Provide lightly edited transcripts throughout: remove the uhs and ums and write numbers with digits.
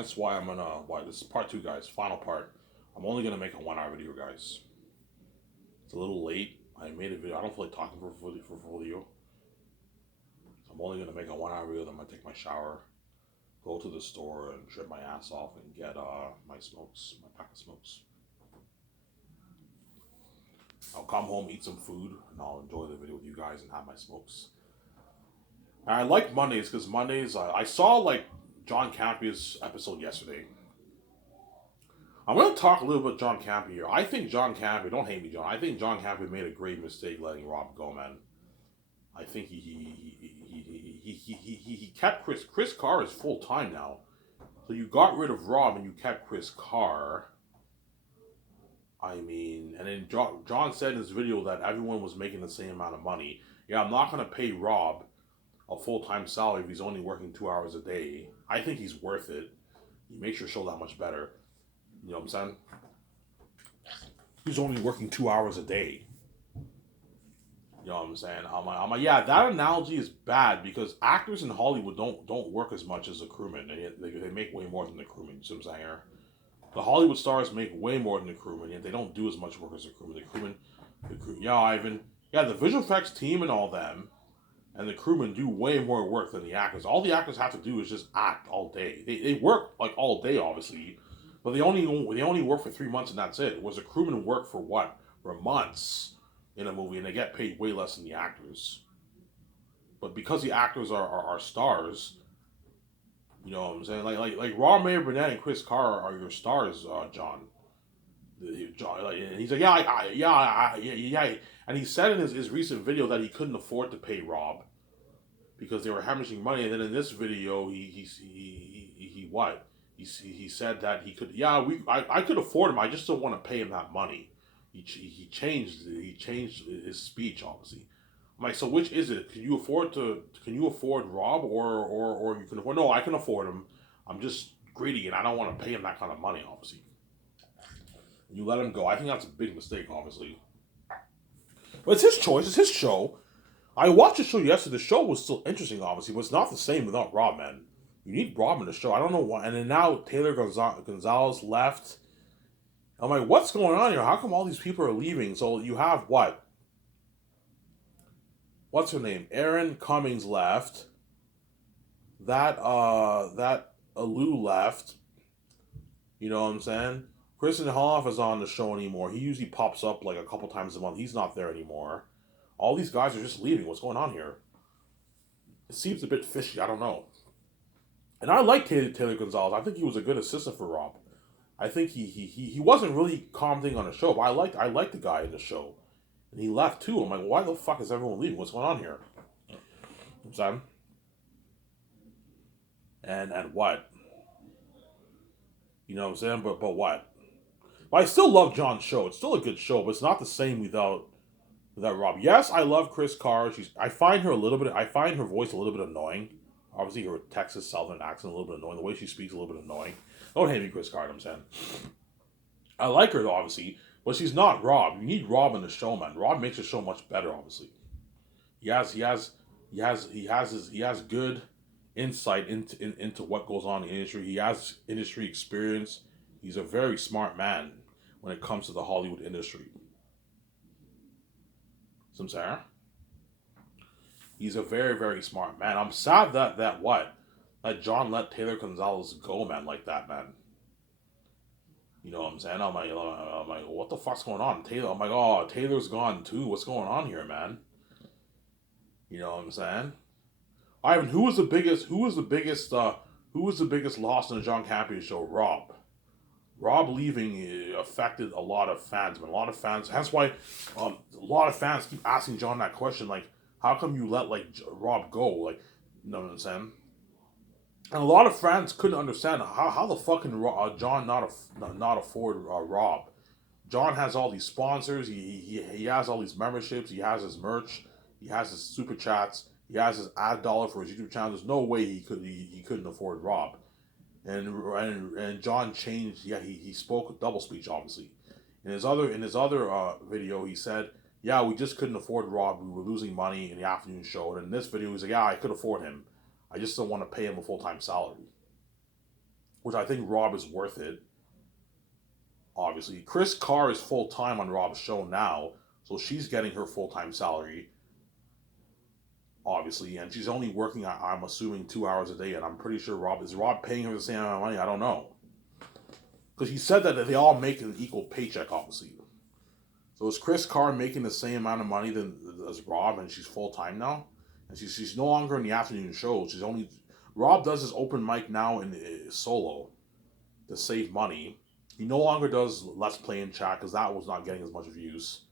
That's why why this is part two, guys. Final part. I'm only gonna make a 1 hour video, guys. It's a little late. I made a video. I don't feel like talking for full video. So I'm only gonna make a 1 hour video. Then I'm gonna take my shower, go to the store, and trip my ass off and get my smokes, my pack of smokes. I'll come home, eat some food, and I'll enjoy the video with you guys and have my smokes. And I like Mondays because Mondays I saw like John Campion's episode yesterday. I'm going to talk a little bit John Campy here. I think John Campy, don't hate me, John. I think John Campy made a great mistake letting Rob go, man. I think he kept Chris. Chris Carr is full time now. So you got rid of Rob and you kept Chris Carr. I mean, and then John said in his video that everyone was making the same amount of money. Yeah, I'm not going to pay Rob a full time salary if he's only working 2 hours a day. I think he's worth it. He makes your show that much better. You know what I'm saying? He's only working 2 hours a day. You know what I'm saying? I'm like, yeah, that analogy is bad because actors in Hollywood don't work as much as the crewmen. They make way more than the crewmen. You see what I'm saying here? The Hollywood stars make way more than the crewmen, yet they don't do as much work as the crewmen. Yeah, Ivan, yeah, the visual effects team and all them, and the crewmen do way more work than the actors. All the actors have to do is just act all day. They work like all day, obviously, but they only work for 3 months and that's it. Whereas the crewmen work for what? For months in a movie, and they get paid way less than the actors. But because the actors are stars, you know what I'm saying? Like Rob Mayer Burnett and Chris Carr are your stars, John. John, and he's like, yeah. And he said in his recent video that he couldn't afford to pay Rob because they were hemorrhaging money. And then in this video, he what? He said that he could. Yeah, I could afford him. I just don't want to pay him that money. He changed his speech obviously. I'm like, so which is it? Can you afford Rob or you can afford? No, I can afford him. I'm just greedy and I don't want to pay him that kind of money obviously. And you let him go. I think that's a big mistake obviously. But it's his choice. It's his show. I watched the show yesterday. The show was still interesting, obviously, but it's not the same without Rob, man. You need Rob in the show. I don't know why. And then now Taylor Gonzalez left. I'm like, what's going on here? How come all these people are leaving? So you have what? What's her name? Aaron Cummings left. That Alou left. You know what I'm saying? Kristen Hoff is on the show anymore. He usually pops up like a couple times a month. He's not there anymore. All these guys are just leaving. What's going on here? It seems a bit fishy. I don't know. And I like Taylor Gonzalez. I think he was a good assistant for Rob. I think he wasn't really commenting on the show, but I liked the guy in the show. And he left too. I'm like, why the fuck is everyone leaving? What's going on here? Sam? And what? You know what I'm saying? But what? But I still love John's show. It's still a good show, but it's not the same without Rob. Yes, I love Chris Carr. I find her a little bit. I find her voice a little bit annoying. Obviously, her Texas Southern accent a little bit annoying. The way she speaks a little bit annoying. Don't hate me, Chris Carr. I'm saying I like her obviously, but she's not Rob. You need Rob in the show, man. Rob makes the show much better. Obviously, he has good insight into what goes on in the industry. He has industry experience. He's a very smart man when it comes to the Hollywood industry. Some say he's a very very smart man. I'm sad that John let Taylor Gonzalez go, man, like that, man. You know what I'm saying? I'm like, what the fuck's going on, Taylor? I'm like, oh, Taylor's gone too. What's going on here, man? You know what I'm saying? Ivan, who was the biggest loss in the John Campia show? Rob. Rob leaving affected a lot of fans. But a lot of fans. That's why a lot of fans keep asking John that question. Like, how come you let like Rob go? Like, you know what I'm saying? And a lot of fans couldn't understand how the fucking John not afford Rob. John has all these sponsors. He has all these memberships. He has his merch. He has his super chats. He has his ad dollar for his YouTube channel. There's no way he couldn't afford Rob. And John changed. Yeah, he spoke a double speech obviously. In his other video, he said, "Yeah, we just couldn't afford Rob. We were losing money in the afternoon show." And in this video, he's like, "Yeah, I could afford him. I just don't want to pay him a full time salary." which I think Rob is worth it. Obviously, Chris Carr is full time on Rob's show now, so she's getting her full time salary, obviously, and she's only working, I'm assuming, 2 hours a day. And I'm pretty sure Rob paying her the same amount of money. I don't know, because he said that they all make an equal paycheck, obviously. So is Chris Carr making the same amount of money as Rob, and she's full time now, and she's no longer in the afternoon show. She's only Rob does his open mic now in solo to save money. He no longer does Let's Play in Chat because that was not getting as much views.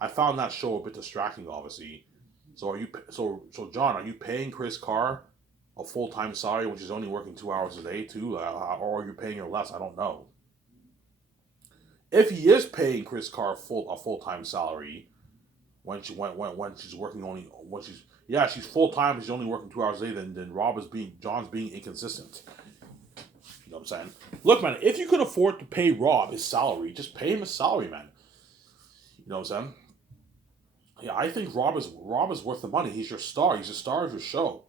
I found that show a bit distracting, obviously. So John, are you paying Chris Carr a full time salary when she's only working 2 hours a day too, or are you paying her less? I don't know. If he is paying Chris Carr a full time salary when she's working only when she's full time, she's only working 2 hours a day, then John's being inconsistent. You know what I'm saying? Look, man, if you could afford to pay Rob his salary, just pay him his salary, man. You know what I'm saying? Yeah, I think Rob is worth the money. He's your star. He's the star of your show.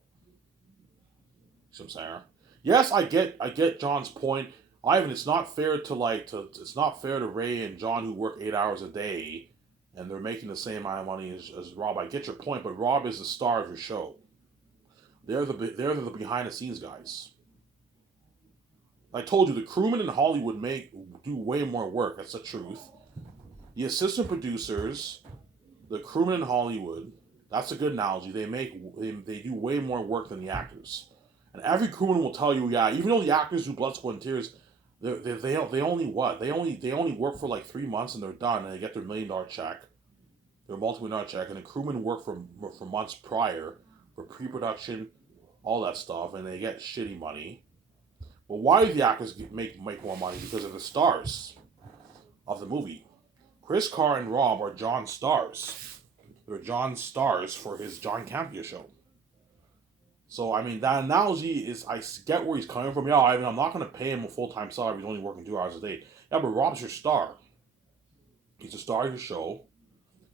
You know what I'm saying? Yes, I get John's point. Ivan, it's not fair it's not fair to Ray and John who work 8 hours a day and they're making the same amount of money as Rob. I get your point, but Rob is the star of your show. They're the behind the scenes guys. I told you, the crewmen in Hollywood do way more work. That's the truth. The assistant producers, the crewmen in Hollywood, that's a good analogy. They do way more work than the actors. And every crewman will tell you, yeah, even though the actors do blood, sweat, and tears, they only work for like 3 months and they're done and they get their $1 million check, their multi-million-dollar check, and the crewmen work for months prior for pre-production, all that stuff, and they get shitty money. But why do the actors make more money? Because they're the stars of the movie. Chris Carr and Rob are John's stars. They're John's stars for his John Campea show. So, I mean, that analogy is, I get where he's coming from. Yeah, I mean, I'm not going to pay him a full-time salary. He's only working 2 hours a day. Yeah, but Rob's your star. He's the star of your show.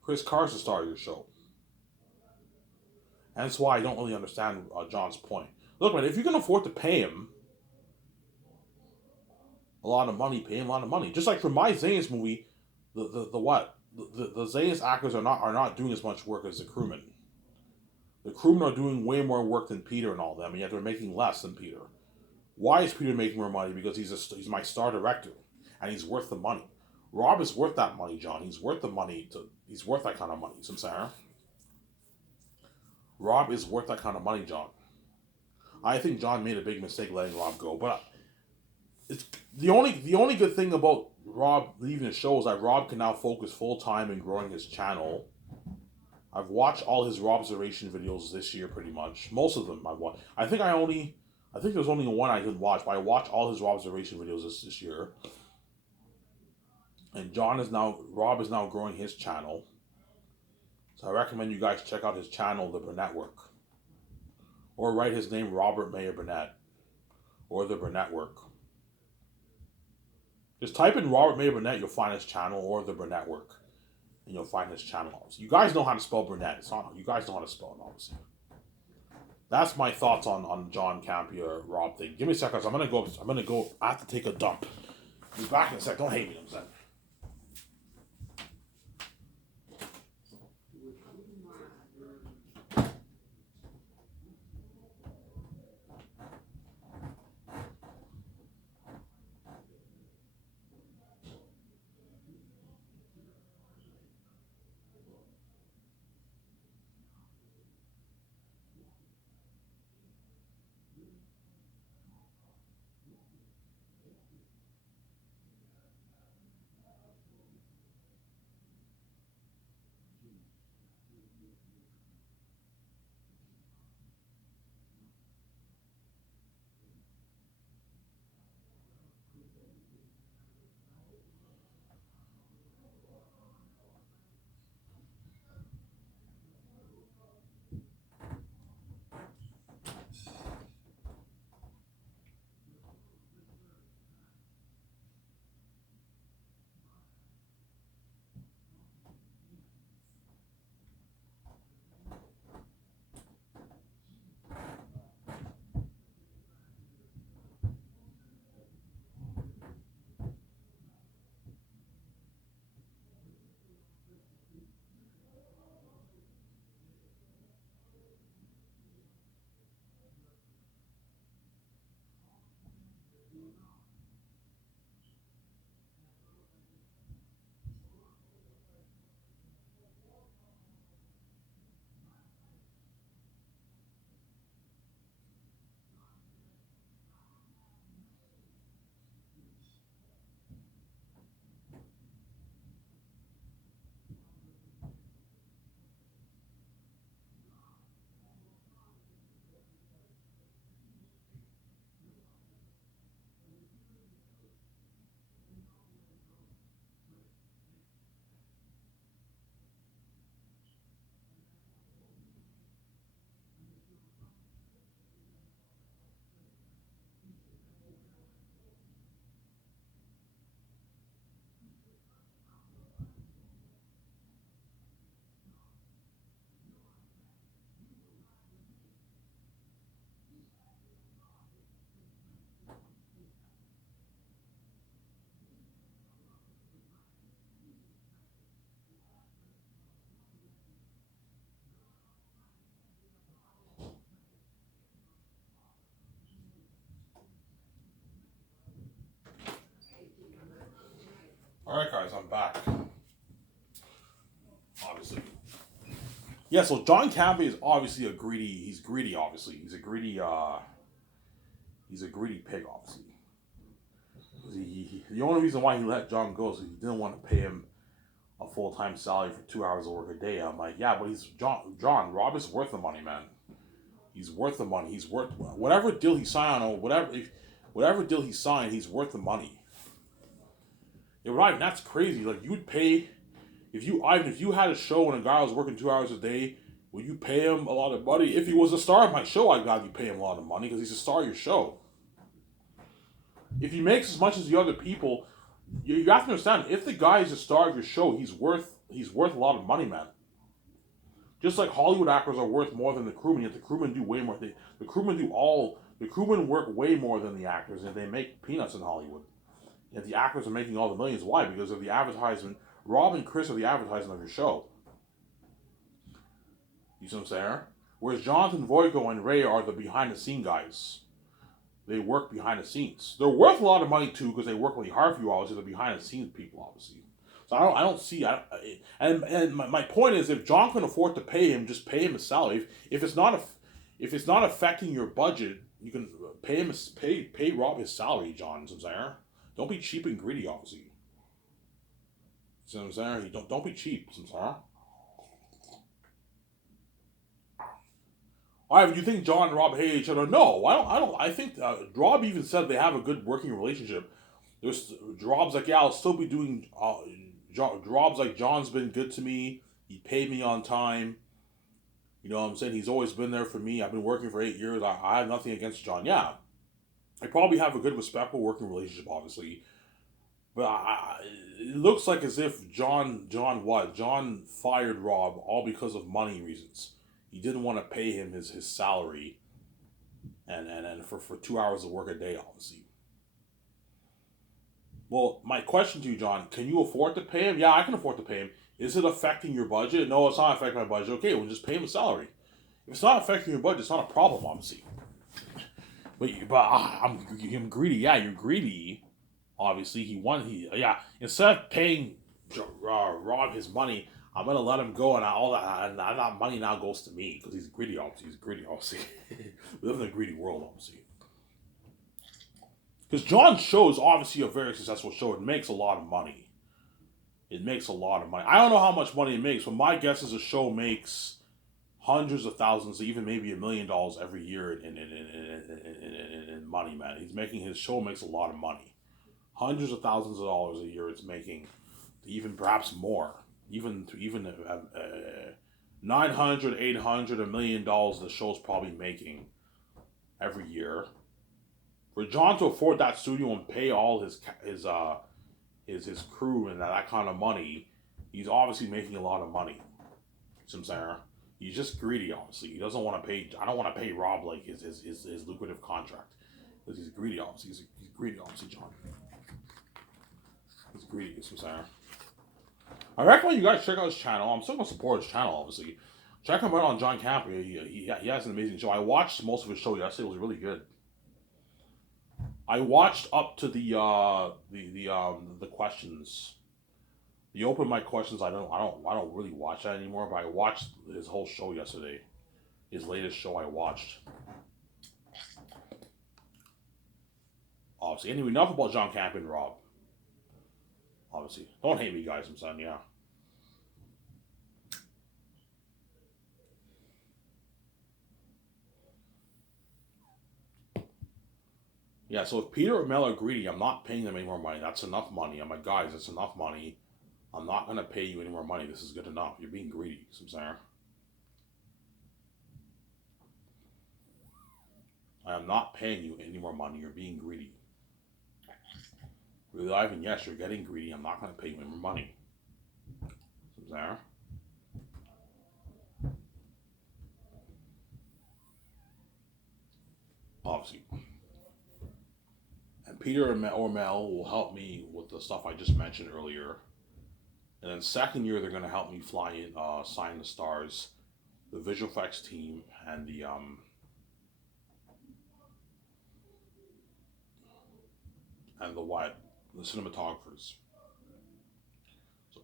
Chris Carr's the star of your show. And that's why I don't really understand John's point. Look, man, if you can afford to pay him a lot of money, pay him a lot of money. Just like for my Zane's movie, the Zane's actors are not doing as much work as the crewmen. The crewmen are doing way more work than Peter and all them, and yet they're making less than Peter. Why is Peter making more money? Because he's my star director, and he's worth the money. Rob is worth that money, John. He's worth the money. He's worth that kind of money. You know what I'm saying? Rob is worth that kind of money, John. I think John made a big mistake letting Rob go, but it's the only good thing about Rob leaving the show is that Rob can now focus full time in growing his channel. I've watched all his Robservation videos this year, pretty much. Most of them I've watched. I think there's only one I didn't watch, but I watched all his Robservation videos this year. And Rob is now growing his channel. So I recommend you guys check out his channel, The Burnett Work. Or write his name, Robert Mayer Burnett. Or The Burnett Work. Just type in Robert Mayer Burnett, you'll find his channel, or The Burnett Work. And you'll find his channel. Obviously. You guys know how to spell Burnett. You guys know how to spell it, obviously. That's my thoughts on John Campea, Rob thing. Give me a second. I'm gonna go. I have to take a dump. I'll be back in a sec. Don't hate me. I'm saying. All right, guys, I'm back. Obviously, yeah. So John Campbell is obviously a greedy. He's greedy. Obviously, he's a greedy. He's a greedy pig. Obviously, the only reason why he let John go is he didn't want to pay him a full time salary for 2 hours of work a day. I'm like, yeah, but he's John. Rob is worth the money, man. He's worth the money. He's worth whatever deal he signed or whatever deal he signed. He's worth the money. You're right. And that's crazy. Like you'd pay if you had a show and a guy was working 2 hours a day. Would you pay him a lot of money? If he was a star of my show, I'd gladly pay him a lot of money because he's a star of your show. If he makes as much as the other people, you have to understand. If the guy is a star of your show, he's worth a lot of money, man. Just like Hollywood actors are worth more than the crewmen, yet the crewmen do way more. The crewmen work way more than the actors, and they make peanuts in Hollywood. Yet the actors are making all the millions. Why? Because of the advertisement. Rob and Chris are the advertisement of your show. You see what I'm saying? Whereas Jonathan Voico and Ray are the behind the scene guys. They work behind the scenes. They're worth a lot of money too because they work really hard for you. Obviously, they're behind the scenes people. Obviously, so I don't see. And my point is, if John can afford to pay him, just pay him a salary. If it's not affecting your budget, you can pay Rob his salary, John. You know what I'm saying? Don't be cheap and greedy. Obviously, you know what I'm saying? Don't be cheap. You know what I'm saying? All right, do you think John and Rob hate each other? No, I don't. I don't. I think Rob even said they have a good working relationship. There's Rob's like, yeah, I'll still be doing. Rob's like, John's been good to me. He paid me on time. You know what I'm saying? He's always been there for me. I've been working for 8 years. I have nothing against John. Yeah, I probably have a good, respectful working relationship, obviously. But it looks like as if John fired Rob all because of money reasons. He didn't want to pay him his salary, and for 2 hours of work a day, obviously. Well, my question to you, John, can you afford to pay him? Yeah, I can afford to pay him. Is it affecting your budget? No, it's not affecting my budget. Okay, we'll just pay him a salary. If it's not affecting your budget, it's not a problem, obviously. I'm greedy. Yeah, you're greedy. Obviously, yeah. Instead of paying Rob his money, I'm gonna let him go, and all that, and that money now goes to me because he's greedy. Obviously, we live in a greedy world, obviously. Because John's show is obviously a very successful show. It makes a lot of money. It makes a lot of money. I don't know how much money it makes, but my guess is the show makes hundreds of thousands, even maybe $1 million every year in money, man. His show makes a lot of money. Hundreds of thousands of dollars a year it's making, even perhaps more. Even 900, 800, $1 million the show's probably making every year. For John to afford that studio and pay all his crew and that kind of money, he's obviously making a lot of money. See what I'm saying? He's just greedy, obviously. He doesn't want to pay. I don't want to pay Rob like his lucrative contract because he's greedy, obviously. He's greedy, obviously, John. He's greedy. You see what I'm saying? I recommend you guys check out his channel. I'm still gonna support his channel, obviously. Check him out on John Campbell. He has an amazing show. I watched most of his show yesterday. It was really good. I watched up to the questions, the open mic questions. I don't really watch that anymore. But I watched his whole show yesterday. His latest show I watched. Obviously, anyway, enough about John Campbell and Rob. Obviously, don't hate me, guys. I'm saying, yeah. Yeah, so if Peter or Mel are greedy, I'm not paying them any more money. That's enough money. I'm like, guys, that's enough money. I'm not going to pay you any more money. This is good enough. You're being greedy. You know what I'm saying? I am not paying you any more money. You're being greedy. Really, Ivan, yes, you're getting greedy. I'm not going to pay you any more money. You know what I'm saying? Obviously. And Peter or Mel will help me with the stuff I just mentioned earlier. And then second year, they're going to help me fly in, sign the stars, the visual effects team, and the what? The cinematographers.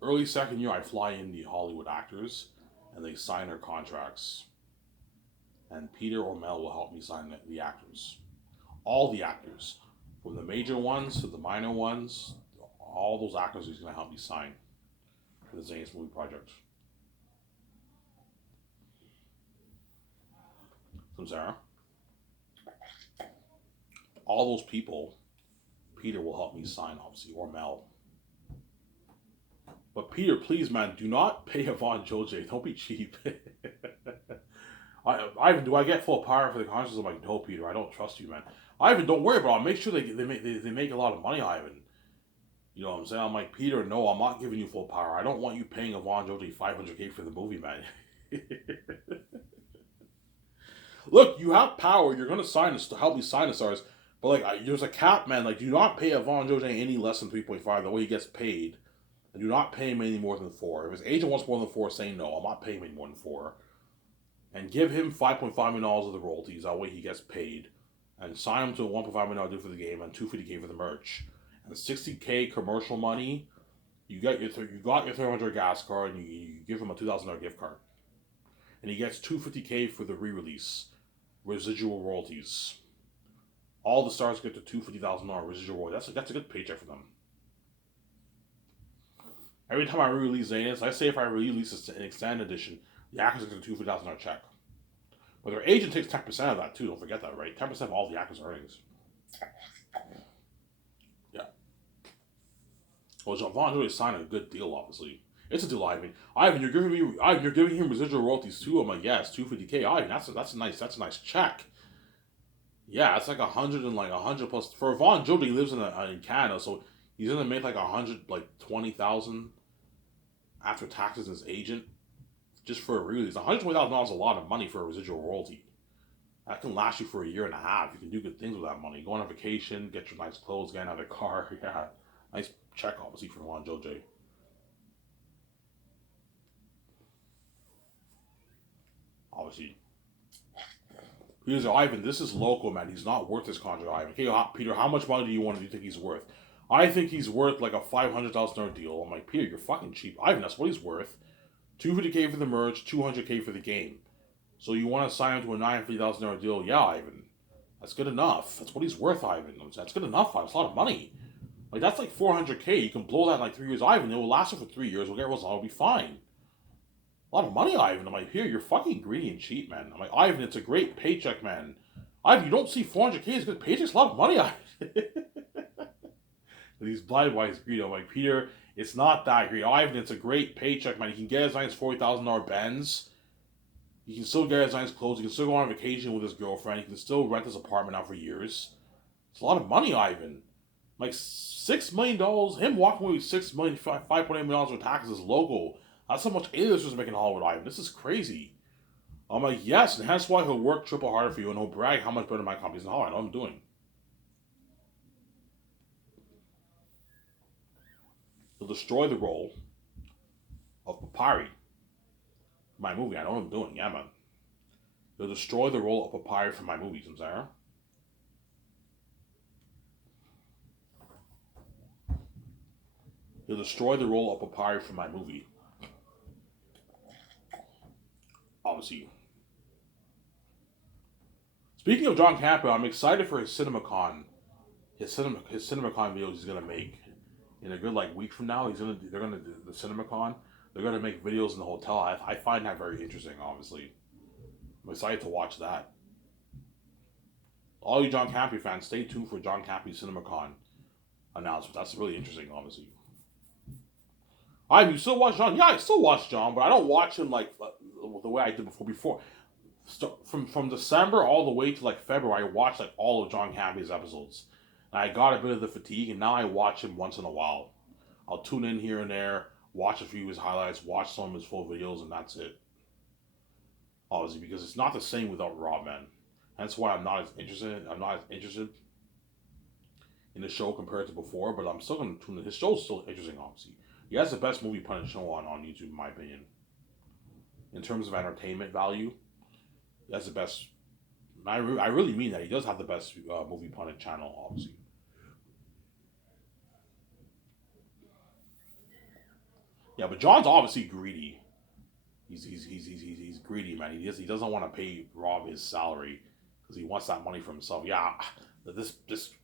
Early second year, I fly in the Hollywood actors, and they sign their contracts. And Peter or Mel will help me sign the actors. All the actors, from the major ones to the minor ones, all those actors he's going to help me sign for the Zane's movie project. From Sarah. All those people, Peter will help me sign, obviously, or Mel. But Peter, please, man, do not pay Yvonne Joj. Don't be cheap. Ivan, do I get full power for the conscience? I'm like, no, Peter, I don't trust you, man. Ivan, don't worry about it. I'll make sure they make a lot of money, Ivan. You know what I'm saying? I'm like, Peter, no, I'm not giving you full power. I don't want you paying Yvonne Joj $500K for the movie, man. Look, you have power. You're going to help me sign the stars. But, like, there's a cap, man. Like, do not pay Yvonne Joj any less than 3.5 the way he gets paid. And do not pay him any more than 4. If his agent wants more than 4, say no. I'm not paying him any more than 4. And give him $5.5 million of the royalties. That way he gets paid. And sign him to a $1.5 million deal for the game and $250K for the merch. And $60K commercial money. You got your $300 gas card and you give him a $2,000 gift card. And he gets $250K for the re-release. Residual royalties. All the stars get the $250,000 residual royalties. That's a good paycheck for them. Every time I re-release Zanus, I say if I re-release an extended edition, the actors get a $250,000 check. But their agent takes 10% of that too. Don't forget that, right? 10% of all the actors' earnings. Yeah. Well, Yvonne really signed a good deal, obviously. It's a deal, Ivan. Ivan, you're giving him residual royalties too. I'm like, yes, $250K. Ivan, that's a nice check. Yeah, it's like 100 plus for Yvonne Joj. He lives in Canada, so he's gonna make like 120,000 after taxes as agent, just for a release. $120,000 is a lot of money for a residual royalty. That can last you for a year and a half. You can do good things with that money. Go on a vacation, get your nice clothes, get another car. Yeah, nice check, obviously, for Yvonne Joj. Obviously. He's like, Ivan, this is local, man. He's not worth this contract, Ivan. Okay, Peter, how much money do you think he's worth? I think he's worth like a $500,000 deal. I'm like, Peter, you're fucking cheap. Ivan, that's what he's worth. $250K for the merch, $200K for the game. So you want to sign him to a $950,000 deal? Yeah, Ivan. That's good enough. That's what he's worth, Ivan. That's good enough, Ivan. It's a lot of money. Like, that's like $400K. You can blow that in like 3 years, Ivan. It will last you for 3 years. We'll get results. It'll be fine. A lot of money, Ivan. I'm like, here, you're fucking greedy and cheap, man. I'm like, Ivan, it's a great paycheck, man. Ivan, you don't see $400K as a good paycheck. It's a lot of money, Ivan. He's blind by his greed. I'm like, Peter, it's not that great. Ivan, it's a great paycheck, man. You can get his nice $40,000 Benz. You can still get his nice clothes. You can still go on vacation with his girlfriend. You can still rent his apartment out for years. It's a lot of money, Ivan. Like $6 million. Him walking away with $6 million, $5.8 million in taxes is local. That's how much A-listers making Hollywood, Ivan. This is crazy. I'm like, yes, and that's why he'll work triple harder for you and he'll brag how much better my company is in Hollywood. I know what I'm doing. He'll destroy the role of Papyri. My movie, I know what I'm doing, yeah, man. He'll destroy the role of Papyri for my movies, Sarah. He'll destroy the role of Papyri for my movie. Obviously. Speaking of John Campbell, I'm excited for his CinemaCon. His CinemaCon videos he's gonna make in a good week from now. They're gonna do the CinemaCon. They're gonna make videos in the hotel. I find that very interesting. Obviously, I'm excited to watch that. All you John Campy fans, stay tuned for John Campy's CinemaCon announcement. That's really interesting. Obviously. You still watch John? Yeah, I still watch John, but I don't watch him like the way I did before. From December all the way to February, I watched all of John Campy's episodes. And I got a bit of the fatigue, and now I watch him once in a while. I'll tune in here and there, watch a few of his highlights, watch some of his full videos, and that's it. Obviously, because it's not the same without Rob, man. That's why I'm not as interested in the show compared to before, but I'm still going to tune in. His show's still interesting, obviously. He has the best movie pundit show on YouTube, in my opinion. In terms of entertainment value, he has the best. I really mean that. He does have the best movie pundit channel, obviously. Yeah, but John's obviously greedy. He's greedy, man. He doesn't want to pay Rob his salary because he wants that money for himself. Yeah, this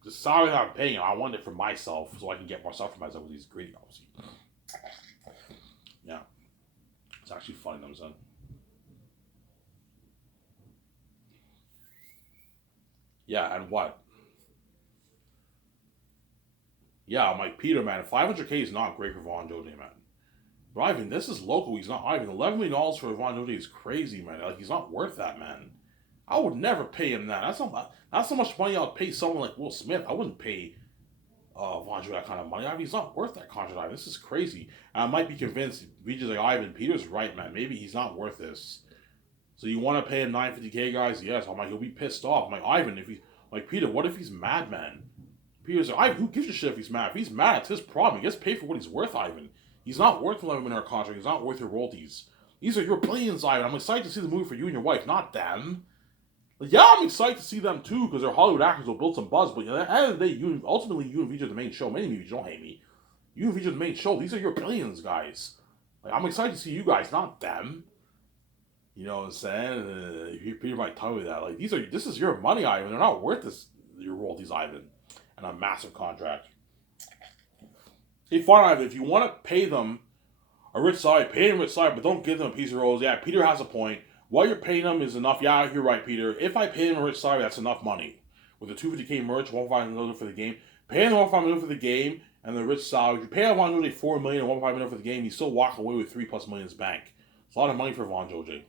salary that I'm paying, I want it for myself so I can get more stuff for myself. Because he's greedy, obviously. Yeah, it's actually funny, though, son. Yeah, and what? Yeah, I'm like Peter, man. 500K is not great for Von Jose, man. But Ivan, this is local. He's not Ivan. $11 million for Von Jose is crazy, man. Like he's not worth that, man. I would never pay him that. That's so much money I would pay someone like Will Smith. I wouldn't pay Von Jose that kind of money. I mean, he's not worth that contract. Ivan. This is crazy. And I might be convinced. Regis like Ivan, Peter's right, man. Maybe he's not worth this. So you want to pay him 950K, guys? Yes. I'm like, he'll be pissed off. I'm like, Ivan, if he like Peter, what if he's mad, man? Peter's like, Ivan, who gives a shit if he's mad? If he's mad, it's his problem. He gets paid for what he's worth, Ivan. He's not worth $11 million contract. He's not worth your royalties. These are your billions, Ivan. I'm excited to see the movie for you and your wife, not them. Like, yeah, I'm excited to see them too because they're Hollywood actors will build some buzz. But at the end of the day, ultimately you and Vijay are the main show. Many of you don't hate me. You and Vijay are the main show. These are your billions, guys. Like, I'm excited to see you guys, not them. You know what I'm saying? Peter might tell me that. Like, this is your money, Ivan. They're not worth your royalties, Ivan, and a massive contract. Hey, fine, Ivan. If you want to pay them a rich side, pay them a rich side, but don't give them a piece of rolls. Yeah, Peter has a point. What you're paying them is enough. Yeah, you're right, Peter. If I pay them a rich side, that's enough money. With the 250K merch, 1.5 million for the game, paying them 1.5 million for the game and the rich salary. If you pay them $4 million and 1.5 million for the game, you still walk away with $3+ million bank. It's a lot of money for Von Jose.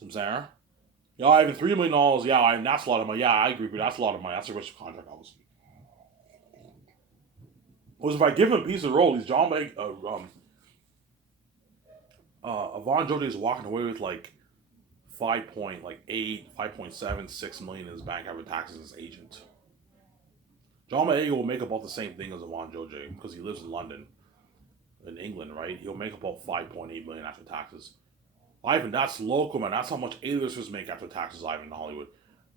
Some Sarah? Yeah, Ivan, $3 million. Yeah, Ivan, that's a lot of money. Yeah, I agree, but that's a lot of money. That's a rich contract, obviously. Was if I give him a piece of roll, he's Von Jose is walking away with like 5.8, 5.7, 6 million in his bank after taxes as agent. John Boyega will make about the same thing as Von Jose because he lives in London, in England, right? He'll make about 5.8 million after taxes. Ivan, that's local, man. That's how much A-listers make after taxes, Ivan, in Hollywood.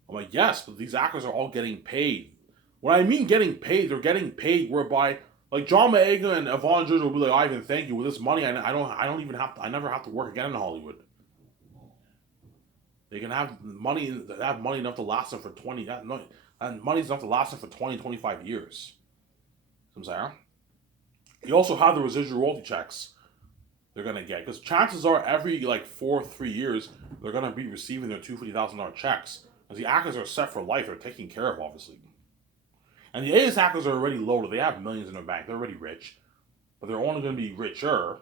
I'm like, yes, but these actors are all getting paid. When I mean getting paid, they're getting paid whereby, like John Boyega and Von Jose will be like, Ivan, thank you. With this money, I never have to work again in Hollywood. They can have money enough to last them for 20, and money's enough to last them for 20, 25 years. You know what I'm saying? You also have the residual royalty checks they're gonna get because chances are every like 3 years they're gonna be receiving their $250,000 checks. As the actors are set for life, they're taken care of, obviously. And the A-list actors are already loaded. They have millions in their bank. They're already rich, but they're only gonna be richer.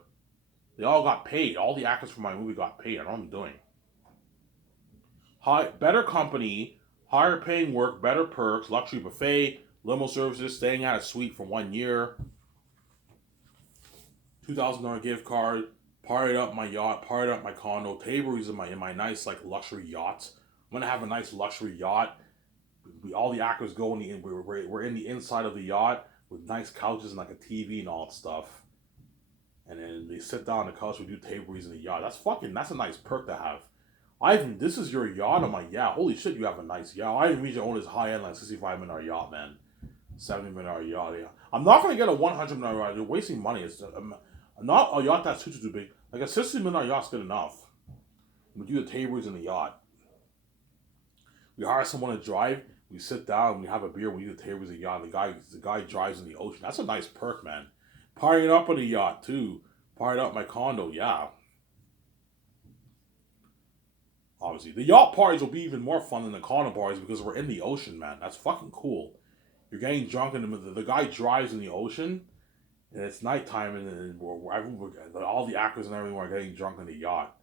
They all got paid. All the actors from my movie got paid. I know what I'm doing. Better company, higher paying work, better perks, luxury buffet, limo services, staying at a suite for 1 year. $2,000 gift card, partied up my yacht, partied up my condo, tables in my nice like luxury yacht. I'm gonna have a nice luxury yacht. All the actors go we're in the inside of the yacht with nice couches and like a TV and all that stuff. And then they sit down on the couch. We do tables in the yacht. That's a nice perk to have. Ivan, this is your yacht. I'm like, yeah, holy shit, you have a nice yacht. I didn't reach own his high end like $65 million yacht, man. $70 million yacht. Yeah, I'm not gonna get a $100 million yacht. You're wasting money. It's not a yacht that's too big. Like a $60 million yacht's good enough. We do the tables in the yacht. We hire someone to drive. We sit down. We have a beer. We do the tables in the yacht. The guy drives in the ocean. That's a nice perk, man. Partying up on the yacht too. Partying up my condo. Yeah. Obviously, the yacht parties will be even more fun than the condo parties because we're in the ocean, man. That's fucking cool. You're getting drunk in the guy drives in the ocean. And it's nighttime, and all the actors and everyone are getting drunk on the yacht.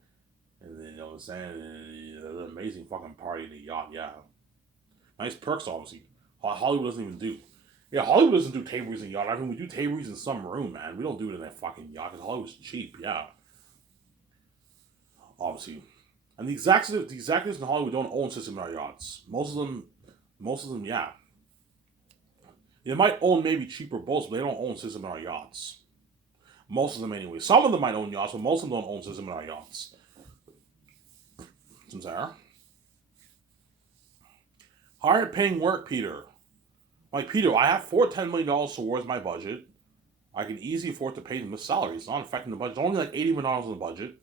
And then, you know what I'm saying? It's an amazing fucking party in the yacht, yeah. Nice perks, obviously. Hollywood doesn't even do. Yeah, Hollywood doesn't do tables in yacht. I mean, we do tables in some room, man. We don't do it in that fucking yacht because Hollywood's cheap, yeah. Obviously. And the executives in Hollywood don't own System yachts. Most of them, yeah. They might own maybe cheaper boats, but they don't own System yachts. Most of them anyway. Some of them might own yachts, but most of them don't own System yachts. Some Sarah. Higher paying work, Peter. Like, Peter, I have $10 million towards my budget. I can easily afford to pay them the salary. It's not affecting the budget. It's only like $80 million on the budget.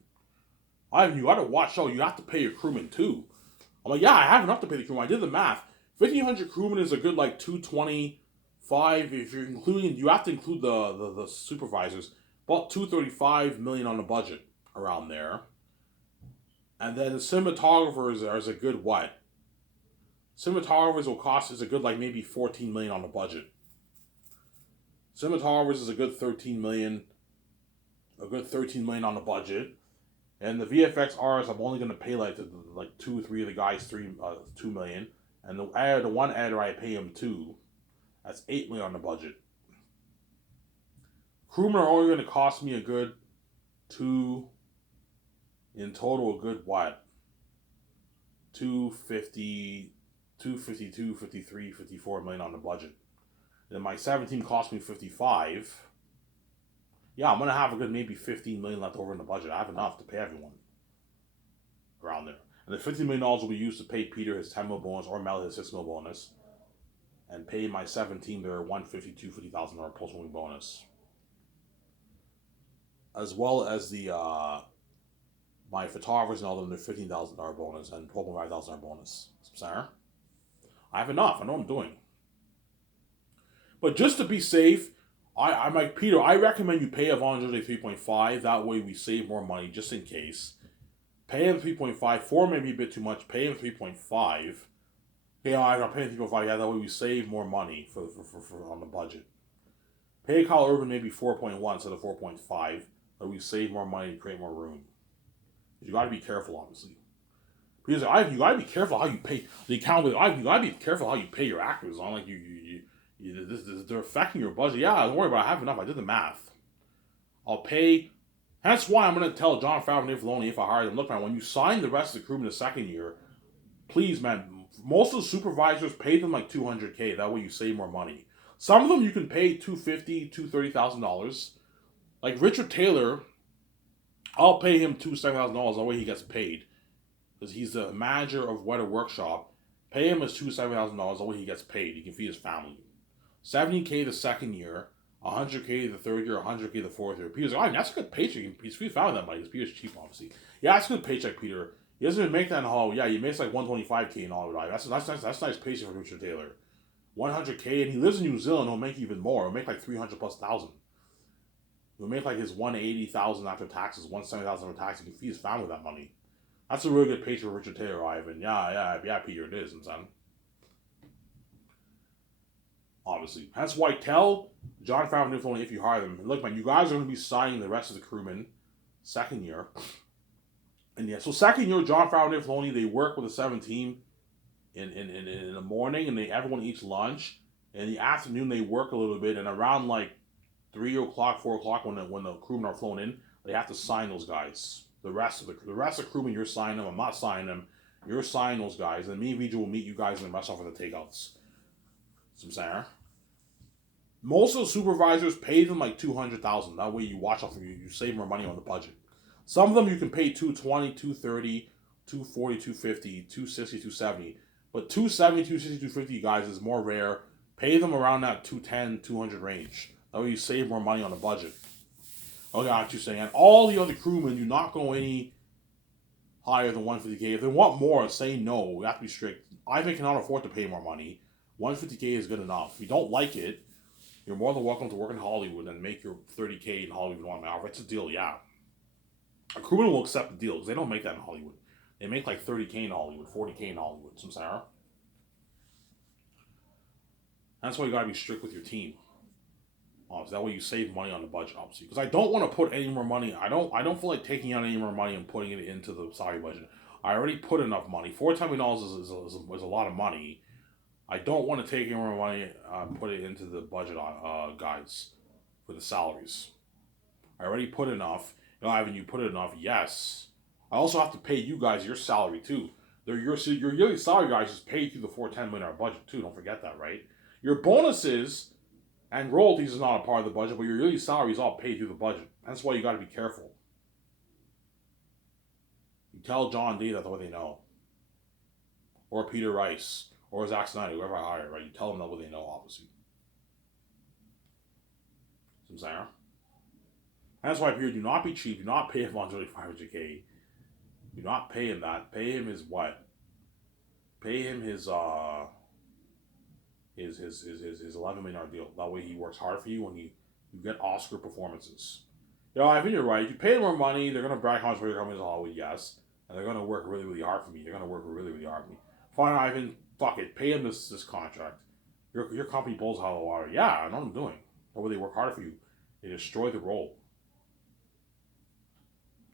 Ivan, you got to watch out. You have to pay your crewmen too. I'm like, yeah, I have enough to pay the crewmen. I did the math. 1,500 crewmen is a good like 225. If you're including, you have to include the supervisors. About 235 million on the budget around there. And then the cinematographers is a good what? Cinematographers will cost is a good like maybe 14 million on the budget. Cinematographers is a good 13 million. A good 13 million on the budget. And the VFX artists, I'm only going to pay like 2 or 3 of the guys 2 million, and the one editor I pay him 2. That's 8 million on the budget. Crewmen are only going to cost me a good 2. In total, a good what? 250, 252, 53, 54 million on the budget. And my 17 cost me 55. Yeah, I'm gonna have a good maybe 15 million left over in the budget. I have enough to pay everyone around there. And the $15 million will be used to pay Peter his 10 mil bonus or Mel his 6 mil bonus. And pay my 17 their $150,000 post-moving bonus. As well as the my photographers and all of them their $15,000 bonus and $12,500 bonus. Sarah? I have enough. I know what I'm doing. But just to be safe, I'm like, Peter, I recommend you pay Avon Jose 3.5. That way we save more money just in case. Pay him 3.5. 4 may be a bit too much. Pay him 3.5. Yeah, I'm paying 3.5. Yeah, that way we save more money for on the budget. Pay Kyle Urban maybe 4.1 instead of 4.5. That we save more money and create more room. You got to be careful, obviously. Because you got to be careful how you pay the account. You got to be careful how you pay your actors. On like they're affecting your budget. Yeah, don't worry about it. I have enough. I did the math. I'll pay. That's why I'm going to tell Jon Favreau and Dave Filoni if I hire them. Look, man, when you sign the rest of the crew in the second year, please, man, most of the supervisors pay them like $200K. That way you save more money. Some of them you can pay $250,000, $230,000. Like Richard Taylor, I'll pay him $27,000. That way he gets paid. Because he's the manager of Weta Workshop. Pay him his $27,000. That way he gets paid. He can feed his family. $70K the second year, $100K the third year, $100K the fourth year. Peter's like, that's a good paycheck. He's found that money. Because Peter's cheap, obviously. Yeah, that's a good paycheck, Peter. He doesn't even make that in Hollywood. Yeah, he makes like $125K in Hollywood. That's nice paycheck for Richard Taylor. $100K, and he lives in New Zealand. He'll make even more. He'll make like 300 plus thousand. He'll make like his $180,000 after taxes, $170,000 after taxes. He can feed his family with that money. That's a really good paycheck for Richard Taylor, Ivan. Yeah, Peter, it is, son. Obviously. That's why tell Jon Favreau and Dave Filoni if you hire them. Look, man, you guys are going to be signing the rest of the crewmen second year. And yeah, so second year, Jon Favreau and Dave Filoni, they work with the 17 in the morning, and everyone eats lunch. In the afternoon, they work a little bit, and around like 3 o'clock, 4 o'clock, when the crewmen are flown in, they have to sign those guys. The rest of the crewmen, you're signing them. I'm not signing them. You're signing those guys, and me and VJ will meet you guys in the restaurant for the takeouts. Some saying. Most of the supervisors pay them like $200,000. That way you watch out for you save more money on the budget. Some of them you can pay $220, $230, $240, $250, $260, $270. But $270, $260, $250 guys is more rare. Pay them around that $210, $200 range. That way you save more money on the budget. Okay, I what you're saying. And all the other crewmen do not go any higher than $150K. If they want more, say no. We have to be strict. Ivan cannot afford to pay more money. $150K is good enough. If you don't like it, you're more than welcome to work in Hollywood and make your $30K in Hollywood on an hour. It's a deal, yeah. A crewman will accept the deal because they don't make that in Hollywood. They make like $30K in Hollywood, $40K in Hollywood. Some Sarah. That's why you gotta be strict with your team. That way you save money on the budget, obviously. Because I don't want to put any more money. I don't feel like taking out any more money and putting it into the salary budget. I already put enough money. $4 million is a lot of money. I don't want to take any more money and put it into the budget guides for the salaries. I already put enough. Ivan, you put it enough. Yes. I also have to pay you guys your salary too. Your yearly salary guys is paid through the $410 million budget too. Don't forget that, right? Your bonuses and royalties is not a part of the budget, but your yearly salary is all paid through the budget. That's why you got to be careful. You tell John D that the way they know, or Peter Rice, or Zack Snyder, whoever I hire, right? You tell them that what they know, obviously. I'm saying. That's why here, do not be cheap. Do not pay him 500K. Do not pay him that. Pay him his what? Pay him his 11 million deal. That way he works hard for you and you get Oscar performances. You know, I think you're right. You pay them more money, they're gonna brag how much money they're coming to Hollywood, yes. And they're gonna work really, really hard for me. They're gonna work really, really hard for me. Fine, Ivan, fuck it. Pay him this contract. Your company pulls out of the water. Yeah, I know what I'm doing. That way they work hard for you. They destroy the role.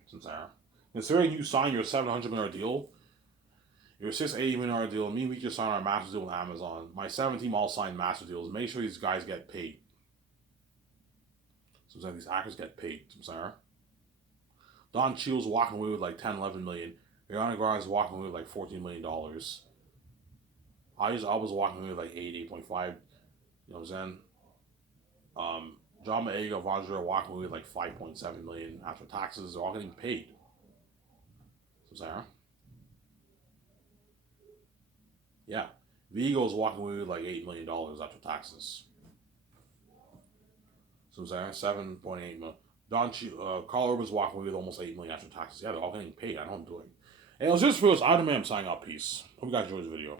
Sincere. Considering you signed your $700 million deal, your $680 million deal, me, we just signed our master deal with Amazon. My 7 team all signed master deals. Make sure these guys get paid. Sometimes these actors get paid. Sincere. Don Cheadle's walking away with like 10, 11 million. Ariana Grande's walking away with like $14 million. I was walking away with like 8.5. You know what I'm saying? John Boyega, Vondra walking away with like 5.7 million after taxes. They're all getting paid. So Sarah, yeah, Vigo's walking away with like $8 million after taxes. So Sarah, 7.8 million. Carl Urban's walking away with almost 8 million after taxes. Yeah, they're all getting paid. I know what I'm doing. And it was just for us. I'm signing out. Peace. Hope you guys enjoyed this video.